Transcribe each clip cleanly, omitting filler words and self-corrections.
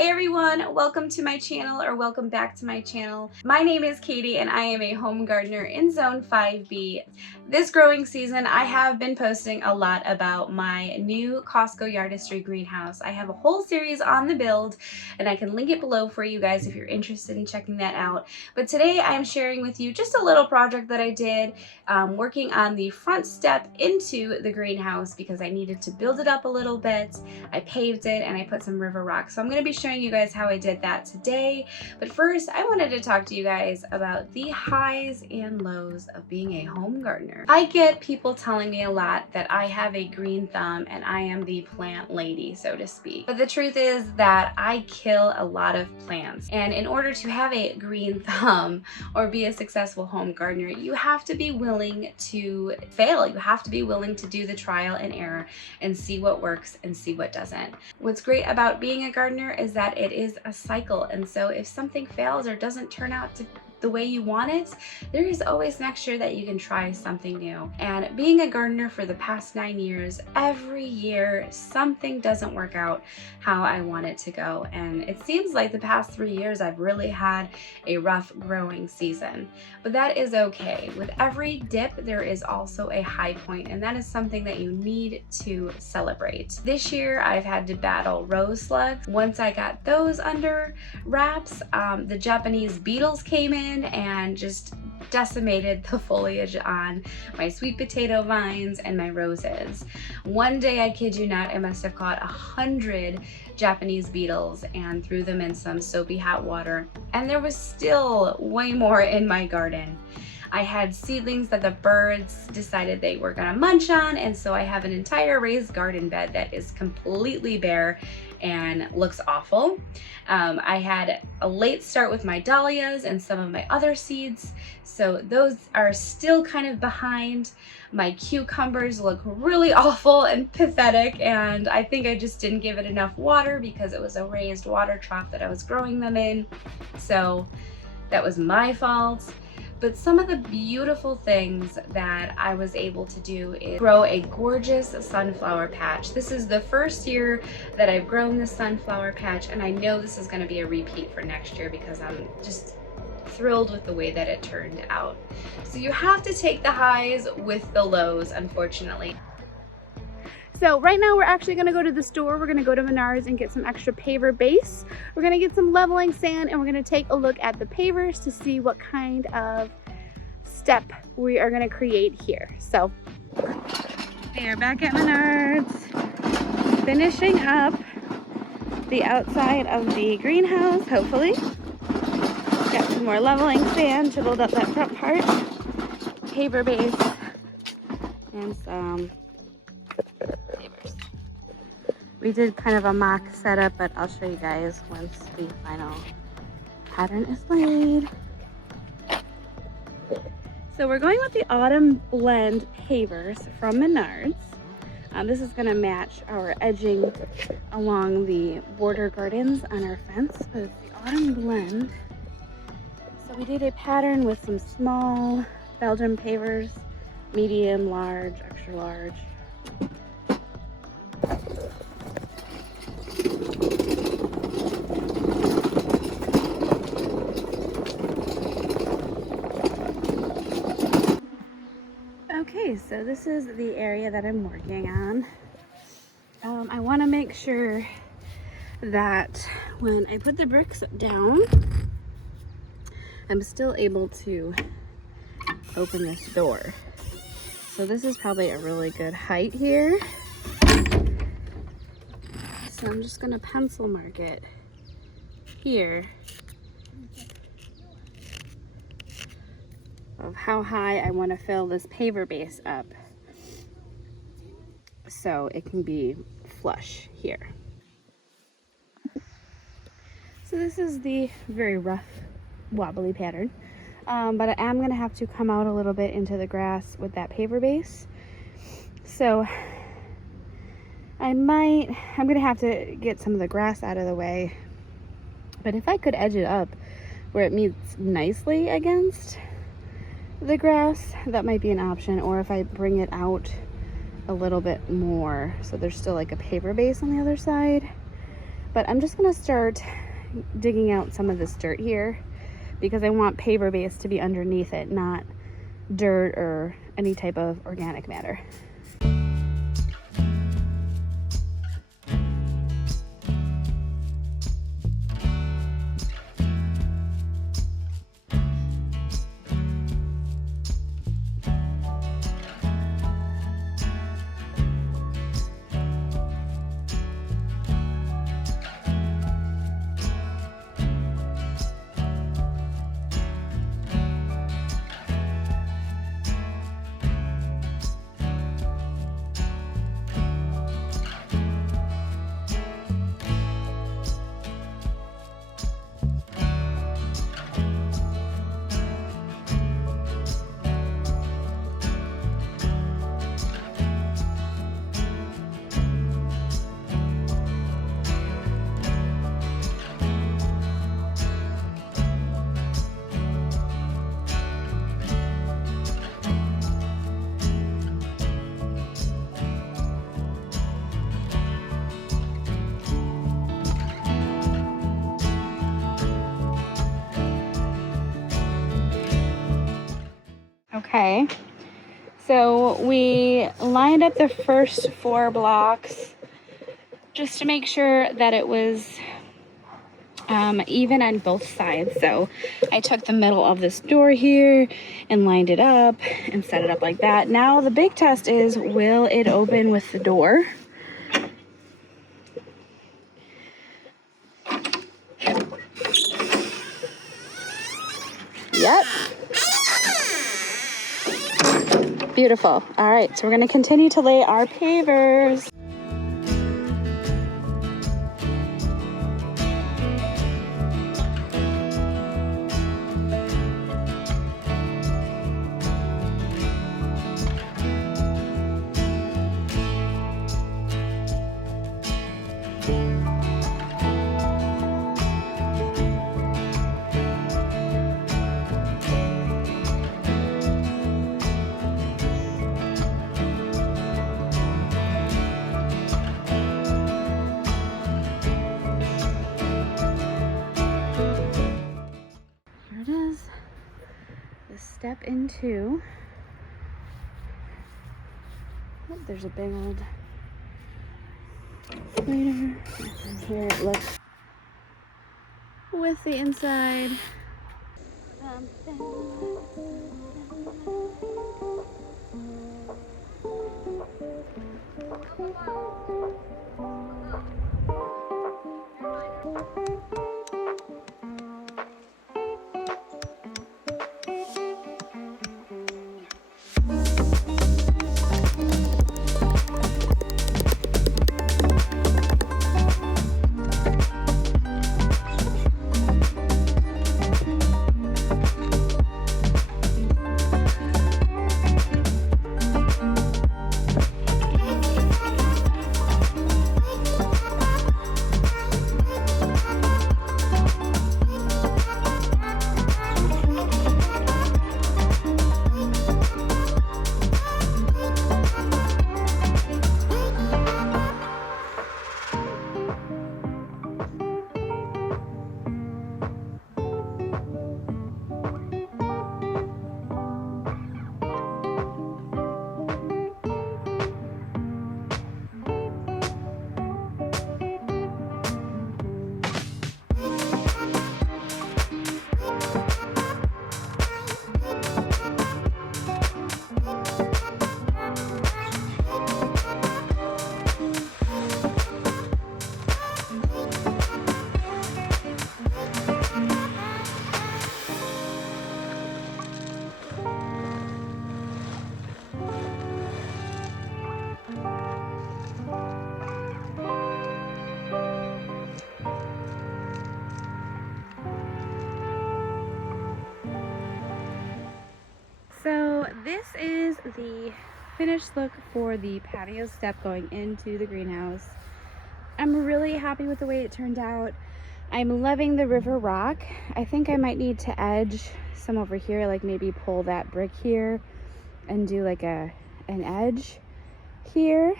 Hey everyone, welcome to my channel, or welcome back to my channel. My name is Katie and I am a home gardener in Zone 5B. This growing season I have been posting a lot about my new Costco Yardistry greenhouse. I have a whole series on the build and I can link it below for you guys if you're interested in checking that out. But today I am sharing with you just a little project that I did working on the front step into the greenhouse because I needed to build it up a little bit. I paved it and I put some river rock. So I'm going to be showing you guys how I did that today. But first, I wanted to talk to you guys about the highs and lows of being a home gardener. I get people telling me a lot that I have a green thumb and I am the plant lady, so to speak. But the truth is that I kill a lot of plants. And in order to have a green thumb or be a successful home gardener, you have to be willing to fail. You have to be willing to do the trial and error and see what works and see what doesn't. What's great about being a gardener is that it is a cycle, and so if something fails or doesn't turn out the way you want it, there is always next year that you can try something new. And being a gardener for the past 9 years, every year something doesn't work out how I want it to go, and it seems like the past 3 years I've really had a rough growing season. But that is okay. With every dip there is also a high point, and that is something that you need to celebrate. This year I've had to battle rose slugs. Once I got those under wraps, the Japanese beetles came in and just decimated the foliage on my sweet potato vines and my roses. One day, I kid you not, I must have caught 100 Japanese beetles and threw them in some soapy hot water, and there was still way more in my garden. I had seedlings that the birds decided they were gonna munch on, and so I have an entire raised garden bed that is completely bare and looks awful. I had a late start with my dahlias and some of my other seeds, so those are still kind of behind. My cucumbers look really awful and pathetic, and I think I just didn't give it enough water because it was a raised water trough that I was growing them in, so that was my fault. But some of the beautiful things that I was able to do is grow a gorgeous sunflower patch. This is the first year that I've grown this sunflower patch, and I know this is going to be a repeat for next year because I'm just thrilled with the way that it turned out. So you have to take the highs with the lows, unfortunately. So right now we're actually gonna go to the store. We're gonna go to Menards and get some extra paver base. We're gonna get some leveling sand, and we're gonna take a look at the pavers to see what kind of step we are gonna create here. So we are back at Menards, finishing up the outside of the greenhouse, hopefully. Got some more leveling sand to build up that front part, paver base, and some pavers. We did kind of a mock setup, but I'll show you guys once the final pattern is laid. So we're going with the Autumn Blend pavers from Menards. This is going to match our edging along the border gardens on our fence, but it's the Autumn Blend. So we did a pattern with some small Belgian pavers, medium, large, extra large. Okay, so this is the area that I'm working on. I want to make sure that when I put the bricks down, I'm still able to open this door. So this is probably a really good height here. So I'm just going to pencil mark it here of how high I want to fill this paver base up so it can be flush here. So this is the very rough, wobbly pattern, but I am going to have to come out a little bit into the grass with that paver base. So I'm going to have to get some of the grass out of the way, but if I could edge it up where it meets nicely against the grass, that might be an option. Or if I bring it out a little bit more so there's still like a paver base on the other side, But I'm just gonna start digging out some of this dirt here because I want paver base to be underneath it, not dirt or any type of organic matter. Okay, so we lined up the first 4 blocks just to make sure that it was even on both sides. So I took the middle of this door here and lined it up and set it up like that. Now the big test is, will it open with the door? Yep. Beautiful. All right, so we're going to continue to lay our pavers. Step into, oh, there's a big old spider, and here it looks with the inside. So this is the finished look for the patio step going into the greenhouse. I'm really happy with the way it turned out. I'm loving the river rock. I think I might need to edge some over here, like maybe pull that brick here and do like an edge here.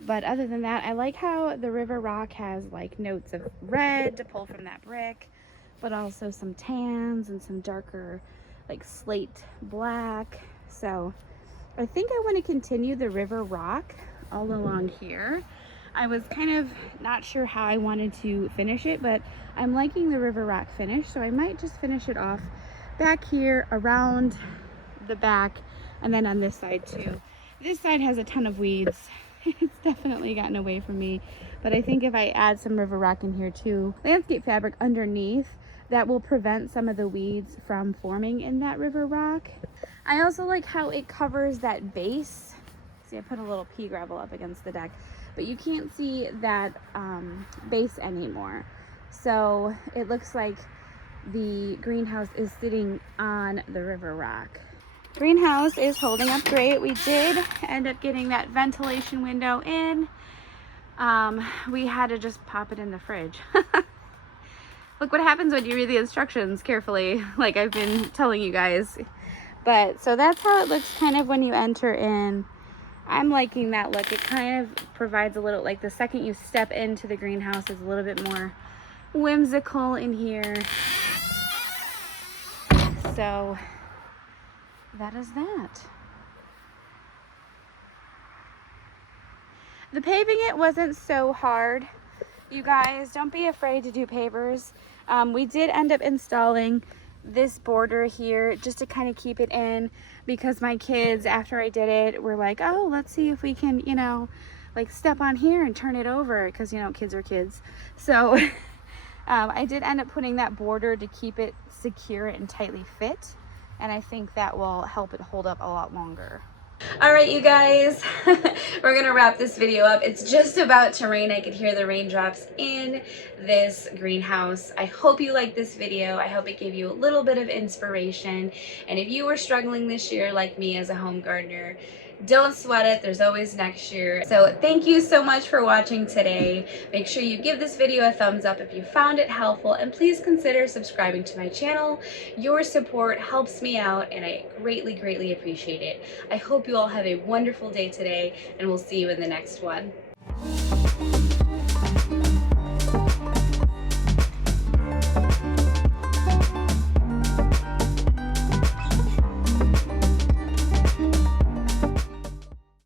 But other than that, I like how the river rock has like notes of red to pull from that brick, but also some tans and some darker like slate black. So I think I want to continue the river rock all along here. I was kind of not sure how I wanted to finish it, but I'm liking the river rock finish, so I might just finish it off back here around the back and then on this side too. This side has a ton of weeds. It's definitely gotten away from me, but I think if I add some river rock in here too, landscape fabric underneath, that will prevent some of the weeds from forming in that river rock. I also like how it covers that base. See, I put a little pea gravel up against the deck, but you can't see that base anymore. So it looks like the greenhouse is sitting on the river rock. Greenhouse is holding up great. We did end up getting that ventilation window in. We had to just pop it in the fridge. Look what happens when you read the instructions carefully, like I've been telling you guys. But so that's how it looks kind of when you enter in. I'm liking that look. It kind of provides a little, like the second you step into the greenhouse is a little bit more whimsical in here. So that is that. The paving, it wasn't so hard. You guys, don't be afraid to do pavers. We did end up installing this border here just to kind of keep it in, because my kids, after I did it, were like, oh, let's see if we can, you know, like step on here and turn it over, because, you know, kids are kids. So I did end up putting that border to keep it secure and tightly fit, and I think that will help it hold up a lot longer. All right, you guys, we're gonna wrap this video up. It's just about to rain. I could hear the raindrops in this greenhouse. I hope you liked this video. I hope it gave you a little bit of inspiration. And if you were struggling this year like me as a home gardener, don't sweat it. There's always next year. So thank you so much for watching today. Make sure you give this video a thumbs up if you found it helpful, and please consider subscribing to my channel. Your support helps me out, and I greatly appreciate it. I hope you all have a wonderful day today, and we'll see you in the next one.